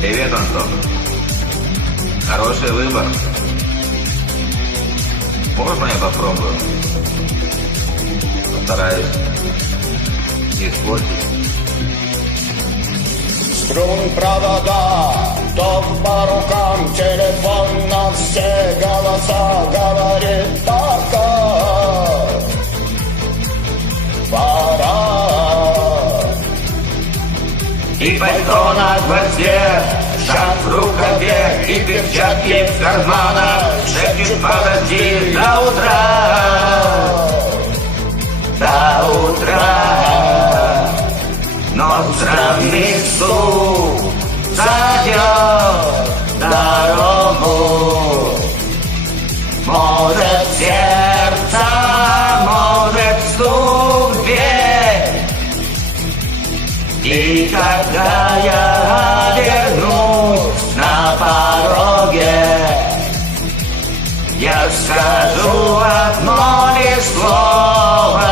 Привет, Антон. Хороший выбор. Можно я попробую? Постараюсь не испортить. Струн провода, ток по рукам, телефон на все голоса говорит пока. Пора. И пальто на гвозде, шаг в рукаве, и перчатки в карманах, шепчет подожди до утра. До утра. Но странный стук зайдет дорогу. Может сердце, может стук в дверь. И когда я вернусь на пороге, я скажу одно лишь слово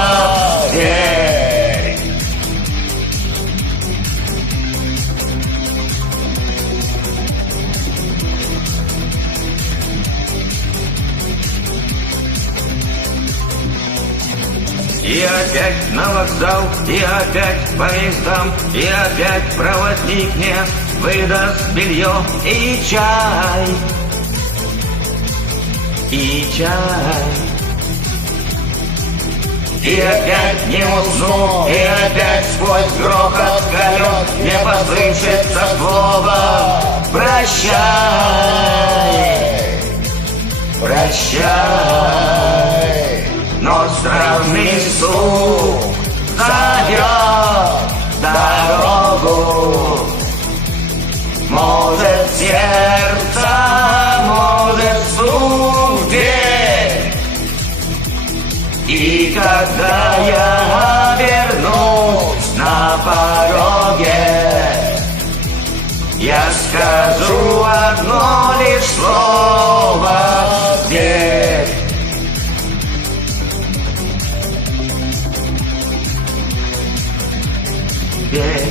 «Дверь». И опять на вокзал, и опять поездам, и опять проводник мне выдаст белье и чай. И чай. И опять не усну, и опять сквозь грохот колес мне послышится слово «Прощай». Прощай. Но странный стук зайдет дорогу. Может сердце, может стук в дверь. И когда я вернусь на пороге, я скажу одно лишь слово «Дверь». Дверь.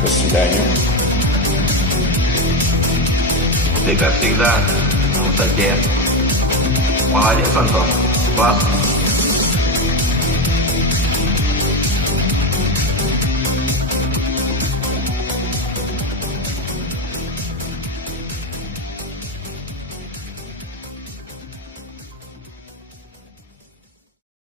До свидания. Ты, как всегда, на высоте. Молодец, Антон. Класс.